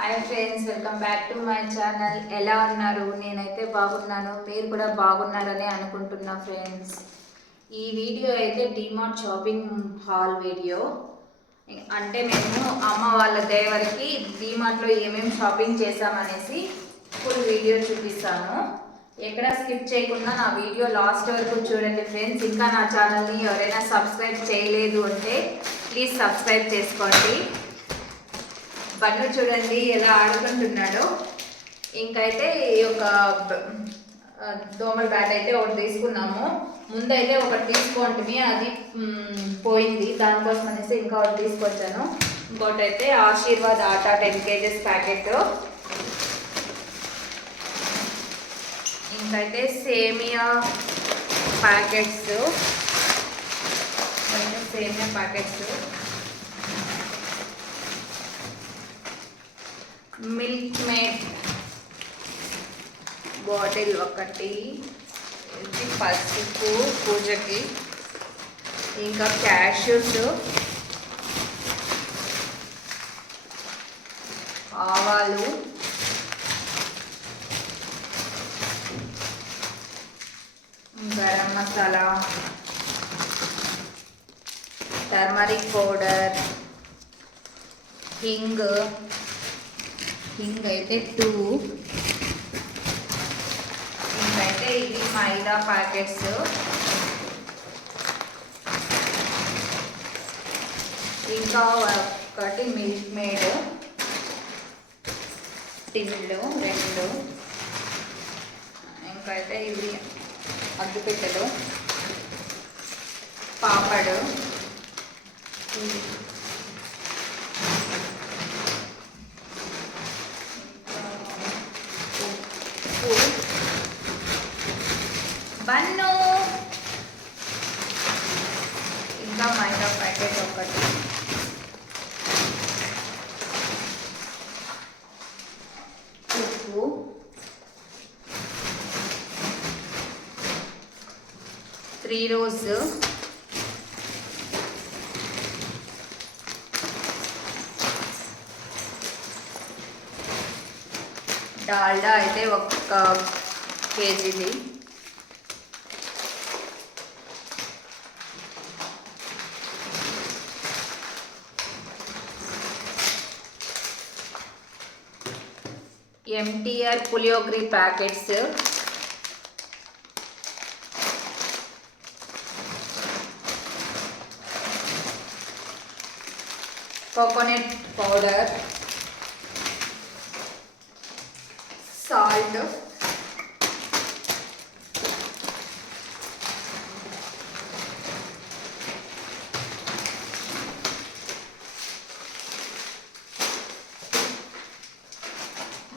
Hi friends, welcome back to my channel. ఎలా ఉన్నారు? నేనైతే బాగున్నాను, మీరు కూడా బాగున్నారని అనుకుంటున్నా ఫ్రెండ్స్. ఈ వీడియో అయితే డిమార్ట్ షాపింగ్ హాల్ వీడియో. అంటే మేము అమ్మ వాళ్ళ దేవరికి డిమార్ట్లో ఏమేమి షాపింగ్ చేసామనేసి ఫుల్ వీడియో చూపిస్తాను. ఎక్కడ స్కిప్ చేయకుండా నా వీడియో లాస్ట్ వరకు చూడండి ఫ్రెండ్స్. ఇంకా నా ఛానల్ని ఎవరైనా సబ్స్క్రైబ్ చేయలేదు అంటే ప్లీజ్ సబ్స్క్రైబ్ చేసుకోండి. బన్ను చూడండి ఎలా ఆడుకుంటున్నాడో. ఇంకైతే ఈ యొక్క దోమల బ్యాట్ అయితే ఒకటి తీసుకున్నాము. ముందైతే ఒకటి తీసుకోండి, అది పోయింది, దానికోసం అనేసి ఇంకా ఒకటి తీసుకొచ్చాను. ఇంకోటి అయితే ఆశీర్వాద్ ఆటా 10 kgs ప్యాకెట్. ఇంకైతే సేమియా ప్యాకెట్స్, మిల్క్ మేడ్ బాటిల్ ఒకటి, ఇది పసుపు పూజకి. ఇంకా క్యాష్యూస్, ఆవాలు, గరం మసాలా, టర్మరిక్ పౌడర్, హింగ్ అయితే 2. ఇంకైతే ఇది మైదా ప్యాకెట్స్. ఇంకా ఒకటి మిల్క్ మేడ్ టిన్లు 2. ఇంకైతే ఇవి అగ్గిపెట్టెలు, పాపడు, బన్ను, ఇంకా మైదా ప్యాకెట్ ఒకటి, ఉప్పు, త్రీ రోజ్, డాల్డా అయితే 1 kgది, ఎంటీఆర్ పులియోగ్రి ప్యాకెట్స్, కోకోనట్ పౌడర్, సాల్ట్,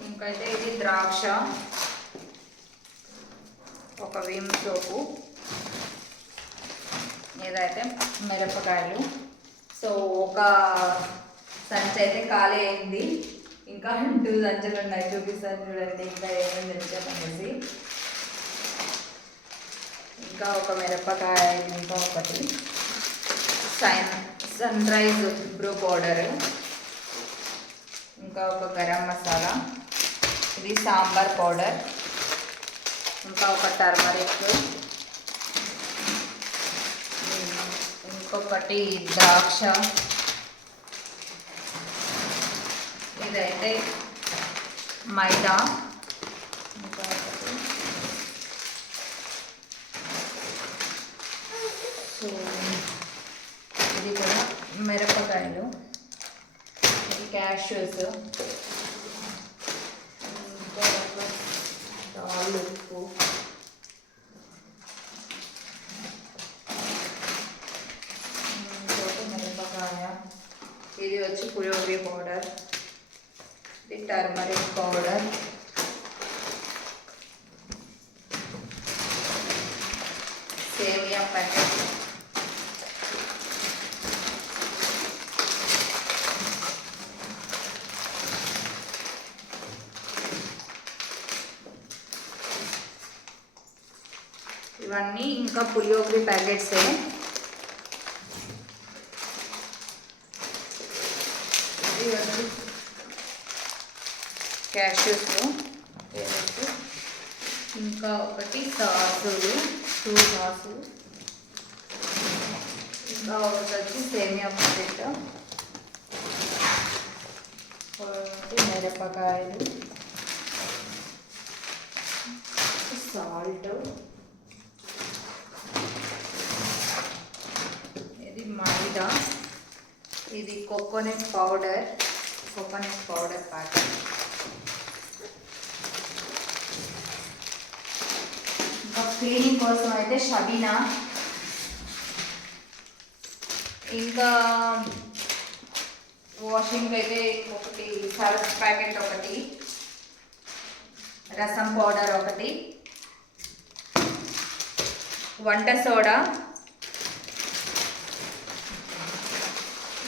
ఇంకైతే ఇది ద్రాక్ష, ఒక విమ్ సోపు, ఇదైతే మిరపకాయలు. సో ఒక సంచి అయితే ఖాళీ అయింది, ఇంకా 2 సంచులు ఉన్నాయి, చూపిస్తాను చూడండి ఇంకా ఏమేమి తెచ్చామనేసి. ఇంకా ఒక మిరపకాయ, ఇంకా ఒకటి సన్ రైజ్ బ్రూ పౌడర్, ఇంకా ఒక గరం మసాలా, ఇది సాంబార్ పౌడర్, ఇంకా ఒక టర్మరిక్, ఇంకొకటి ద్రాక్ష, ఇదైతే మైదా, ఇంకా సో ఇది కూడా మిరపకాయలు, ఇది క్యాష్యూస్, ఇంకా దాల్ ఉప్పు, మిరపకాయ, ఇది వచ్చి పులియోగ్రి పౌడర్, ఇది టర్మరిక్ పౌడర్, సేమియా ప్యాకెట్, ఇవన్నీ ఇంకా పులియోగ్రి ప్యాకెట్సే. ఇది వచ్చి క్యాష్యూస్ ఇంకా ఒకటి సాసులు 2 సాసులు ఇంకా ఒకటి వచ్చి సేమియా పొటాటో ఒకటి మిరపకాయలు సాల్ట్ ఇది మైదా ఇది కోకోనట్ పౌడర్ ప్యాకెట్ ఇంకా క్లీనింగ్ కోసం అయితే షబీనా ఇంకా వాషింగ్ అయితే ఒకటి సర్ఫ్ ప్యాకెట్ ఒకటి రసం పౌడర్ ఒకటి వంట సోడా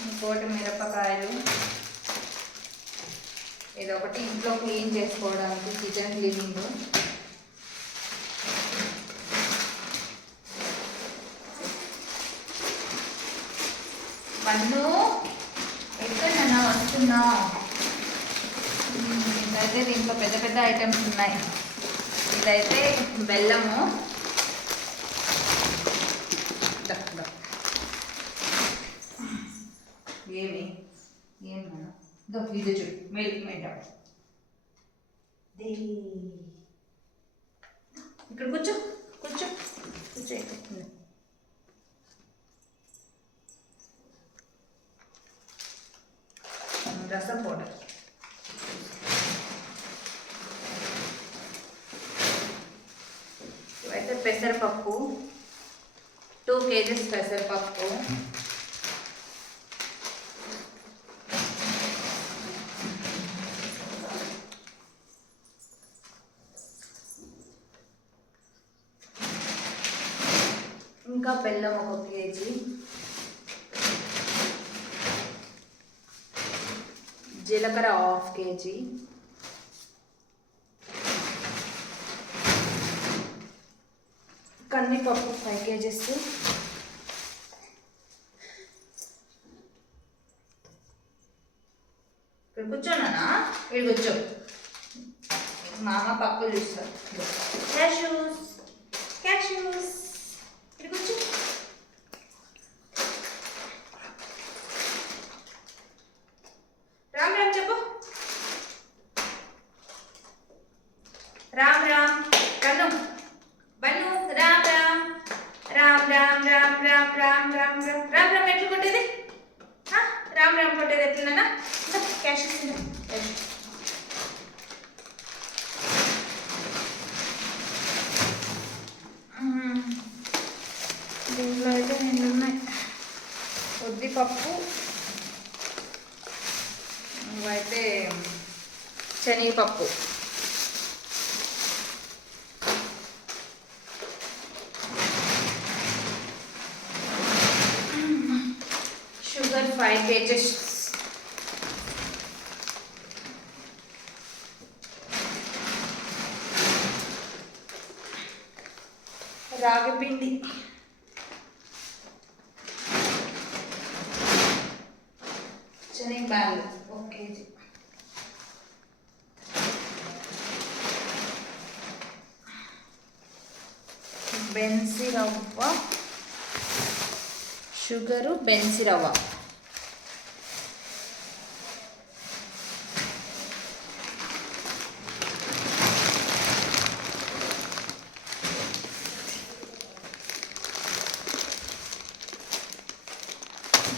ఇంకోటి మిరపకాయలు ఇదొకటి ఇంట్లో క్లీన్ చేసుకోవడానికి కిచెన్ క్లీనింగ్ మన్ను ఎక్కడన్నా వస్తున్నా ఇదైతే దీంట్లో పెద్ద పెద్ద ఐటమ్స్ ఉన్నాయి ఇదైతే బెల్లము ఇది చూడు మిల్క్ మేడ్ ఇక్కడ కూర్చో రసం పౌడర్ ఇవైతే పెసరపప్పు 2 kgs పెసరపప్పు ఇంకా బెల్లం 1 kg జీలకర్ర 1/2 kg కందిపప్పు 5 kgs ఇక్కడ కూర్చోనా ఇక్కడ కూర్చో మా అమ్మ పప్పులు చూస్తారు క్యాష్యూస్ ఇక్కడ కూర్చో రామ్ రామ్ చెప్పు రామ్ రామ్ కన్ను బన్ను రామ్ రామ్ రామ్ రామ్ రామ్ రామ్ రామ్ రామ్ రామ్ రామ్ రామ్ ఎట్లు కొట్టేది రామ్ రామ్ కొట్టేది ఎట్లనా క్యాష్ దీంట్లో అయితే 2 ఉన్నాయి ఉద్దిపప్పు ఇవైతే శనగపప్పు షుగర్ 5 kgs రాగి పిండి శనగబాలు 1 kg బెన్సి రవ్వ షుగరు బెన్సి రవ్వ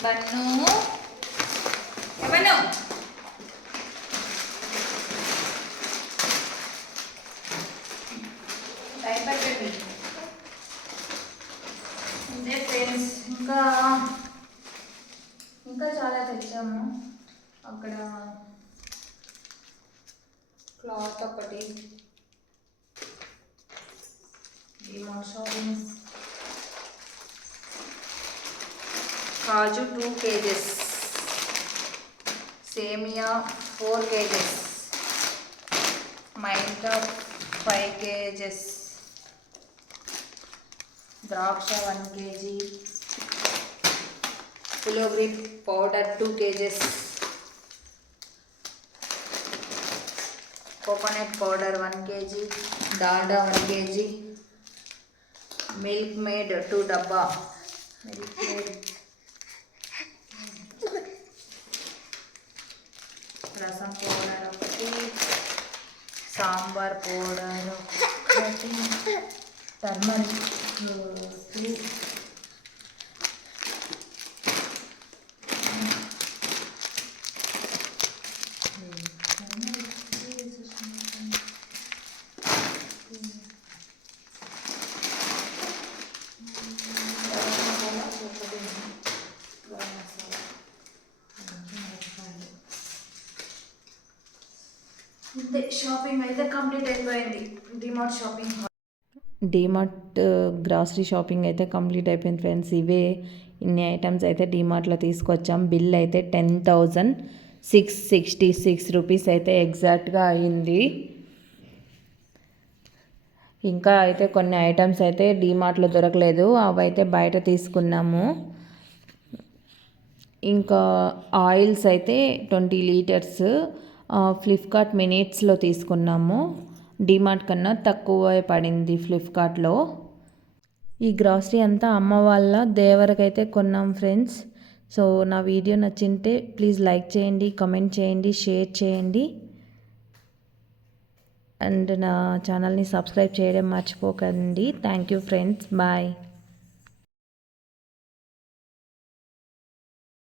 బన్ను ఎవను భయపడండి అంటే ఫ్రెండ్స్ ఇంకా చాలా తెచ్చాము అక్కడ క్లాత్ ఒకటి షాపింగ్ కాజు 2 kgs సేమియా 4 kgs మైదా 5 kgs ద్రాక్ష 1 kg పులోగ్రి powder 2 kgs coconut powder 1 kg, Dalda 1 kg, milkmaid 2 డబ్బా, మిల్క్ మేడ్, రసం పౌడర్ 1, సాంబార్ పౌడర్ 1, టర్మరిక్ 2, ఇంతే. షాపింగ్ అయితే కంప్లీట్ అయిపోయింది. డీమార్ట్ గ్రాసరీ షాపింగ్ అయితే కంప్లీట్ అయిపోయింది ఫ్రెండ్స్. ఇవే ఇన్ని ఐటమ్స్ అయితే డీమార్ట్లో తీసుకొచ్చాం. బిల్ అయితే 10,666 రూపీస్ అయితే ఎగ్జాక్ట్గా అయింది. ఇంకా అయితే కొన్ని ఐటమ్స్ అయితే డీమార్ట్లో దొరకలేదు, అవి అయితే బయట తీసుకున్నాము. ఇంకా ఆయిల్స్ అయితే 20 లీటర్స్ ఫ్లిప్కార్ట్ మినిట్స్లో తీసుకున్నాము. డీమార్ట్ కన్నా తక్కువ పడింది ఫ్లిప్కార్ట్లో. ఈ గ్రాసరీ అంతా అమ్మ వాళ్ళ దేవరకైతే కొన్నాం ఫ్రెండ్స్. సో నా వీడియో నచ్చింటే ప్లీజ్ లైక్ చేయండి, కమెంట్ చేయండి, షేర్ చేయండి అండ్ నా ఛానల్ని సబ్స్క్రైబ్ చేయడం మర్చిపోకండి. Thank you friends, bye.